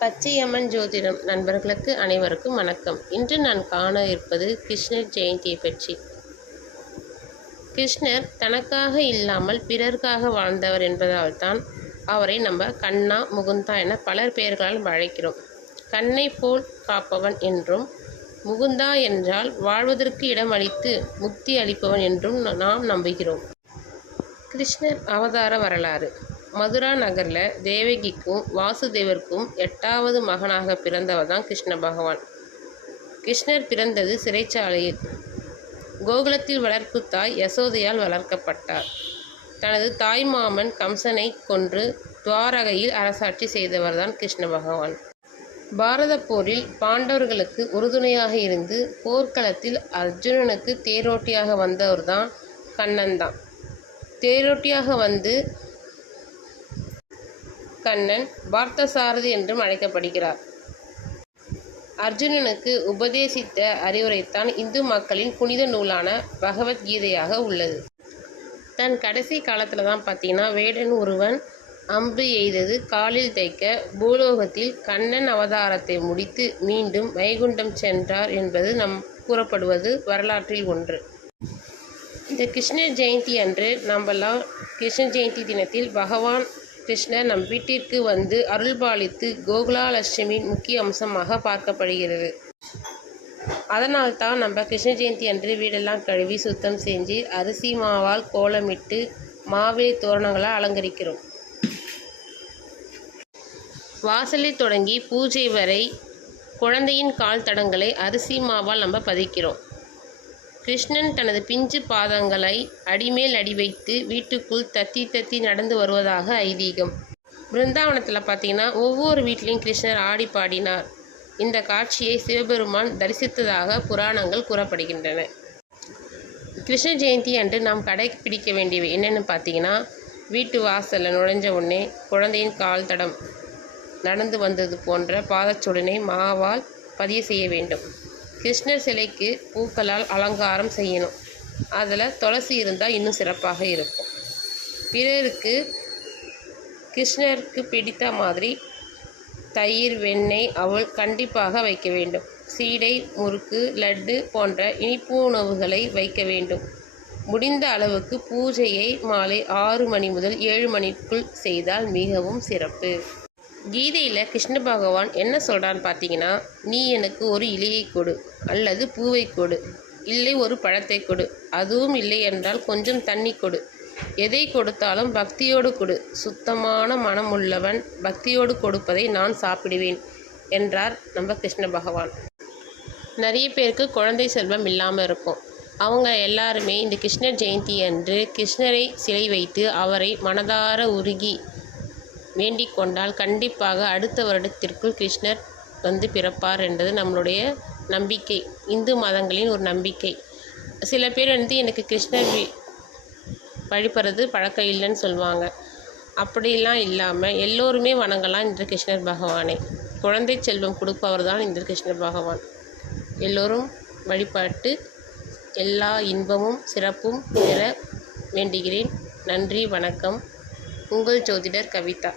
பச்சையம்மன் ஜோதிடம் நண்பர்களுக்கு அனைவருக்கும் வணக்கம். இன்று நான் காண இருப்பது கிருஷ்ணர் ஜெயந்தியை பற்றி. கிருஷ்ணர் தனக்காக இல்லாமல் பிறர்க்காக வாழ்ந்தவர் என்பதால் தான் அவரை நம்ம கண்ணா முகுந்தா என பலர் பெயர்களால் அழைக்கிறோம். கண்ணை போல் காப்பவன் என்றும் முகுந்தா என்றால் வாழ்வதற்கு இடம் அளித்து முக்தி அளிப்பவன் என்றும் நாம் நம்புகிறோம். கிருஷ்ணர் அவதார வரலாறு. மதுரா நகரில் தேவகிக்கும் வாசுதேவருக்கும் எட்டாவது மகனாக பிறந்தவர் தான் கிருஷ்ண பகவான். கிருஷ்ணர் பிறந்தது சிறைச்சாலையில். கோகுலத்தில் வளர்ப்பு தாய் யசோதையால் வளர்க்கப்பட்டார். தனது தாய் மாமன் கம்சனை கொன்று துவாரகையில் அரசாட்சி செய்தவர்தான் கிருஷ்ண பகவான். பாரத போரில் பாண்டவர்களுக்கு உறுதுணையாக இருந்து போர்க்களத்தில் அர்ஜுனனுக்கு தேரோட்டியாக வந்தவர் தான் கண்ணன் தான் தேரோட்டியாக வந்து கண்ணன் பார்த்தசாரதி என்றும் அழைக்கப்படுகிறார். அர்ஜுனனுக்கு உபதேசித்த அறிவுரைத்தான் இந்து மக்களின் புனித நூலான பகவத்கீதையாக உள்ளது. தன் கடைசி காலத்தில் தான் பார்த்தீங்கன்னா வேடன் ஒருவன் அம்பு எய்தது காலில் தைக்க பூலோகத்தில் கண்ணன் அவதாரத்தை முடித்து மீண்டும் வைகுண்டம் சென்றார் என்பது நம் கூறப்படுவது வரலாற்றில் ஒன்று. இந்த கிருஷ்ண ஜெயந்தி அன்று நம்மெல்லாம் கிருஷ்ண ஜெயந்தி தினத்தில் பகவான் கிருஷ்ணர் நம் வீட்டிற்கு வந்து அருள்பாலித்து கோகுலாலட்சுமியின் முக்கிய அம்சமாக பார்க்கப்படுகிறது. அதனால் தான் நம்ம கிருஷ்ண ஜெயந்தி அன்று வீடெல்லாம் கழுவி சுத்தம் செஞ்சு அரிசி மாவால் கோலமிட்டு மாவிலை தோரணங்களாக அலங்கரிக்கிறோம். வாசலில் தொடங்கி பூஜை வரை குழந்தையின் கால் தடங்களை அரிசி மாவால் நம்ம பதிக்கிறோம். கிருஷ்ணன் தனது பிஞ்சு பாதங்களை அடிமேல் அடி வைத்து வீட்டுக்குள் தத்தி தத்தி நடந்து வருவதாக ஐதீகம். பிருந்தாவனத்தில் பார்த்தீங்கன்னா ஒவ்வொரு வீட்லேயும் கிருஷ்ணர் ஆடி பாடினார். இந்த காட்சியை சிவபெருமான் தரிசித்ததாக புராணங்கள் கூறப்படுகின்றன. கிருஷ்ண ஜெயந்தி அன்று நாம் கடைபிடிக்க வேண்டியவை என்னென்னு பார்த்தீங்கன்னா வீட்டு வாசலில் நுழைஞ்ச உடனே குழந்தையின் கால் தடம் நடந்து வந்தது போன்ற பாதச்சுடனை மாவால் பதிவு செய்ய வேண்டும். கிருஷ்ணர் சிலைக்கு பூக்களால் அலங்காரம் செய்யணும். அதில் துளசி இருந்தால் இன்னும் சிறப்பாக இருக்கும். பிறருக்கு கிருஷ்ணருக்கு பிடித்த மாதிரி தயிர் வெண்ணெய் அவள் கண்டிப்பாக வைக்க வேண்டும். சீடை முறுக்கு லட்டு போன்ற இனிப்பு உணவுகளை வைக்க வேண்டும். முடிந்த அளவுக்கு பூஜையை மாலை ஆறு மணி முதல் ஏழு மணிக்குள் செய்தால் மிகவும் சிறப்பு. கீதையில் கிருஷ்ண பகவான் என்ன சொல்கிறான்னு பார்த்தீங்கன்னா நீ எனக்கு ஒரு இலையை கொடு அல்லது பூவை கொடு இல்லை ஒரு பழத்தை கொடு அதுவும் இல்லை என்றால் கொஞ்சம் தண்ணி கொடு. எதை கொடுத்தாலும் பக்தியோடு கொடு. சுத்தமான மனம் உள்ளவன் பக்தியோடு கொடுப்பதை நான் சாப்பிடுவேன் என்றார் நம்ம கிருஷ்ண பகவான். நிறைய பேருக்கு குழந்தை செல்வம் இல்லாமல் இருக்கும். அவங்க எல்லாருமே இந்த கிருஷ்ணர் ஜெயந்தி அன்று கிருஷ்ணரை சிலை வைத்து அவரை மனதார உருகி வேண்டிக் கொண்டால் கண்டிப்பாக அடுத்த வருடத்திற்குள் கிருஷ்ணர் வந்து பிறப்பார் என்றது நம்மளுடைய நம்பிக்கை. இந்து மதங்களின் ஒரு நம்பிக்கை. சில பேர் வந்து எனக்கு கிருஷ்ணர் வழிபடுறது பழக்கம் இல்லைன்னு சொல்லுவாங்க. அப்படிலாம் இல்லாமல் எல்லோருமே வணங்கலாம் இந்த கிருஷ்ணர் பகவானை. குழந்தை செல்வம் கொடுப்பவர் தான் இந்த கிருஷ்ணர் பகவான். எல்லோரும் வழிபாட்டு எல்லா இன்பமும் சிறப்பும் பெற வேண்டுகிறேன். நன்றி வணக்கம். உங்கள் ஜோதிடர் கவிதா.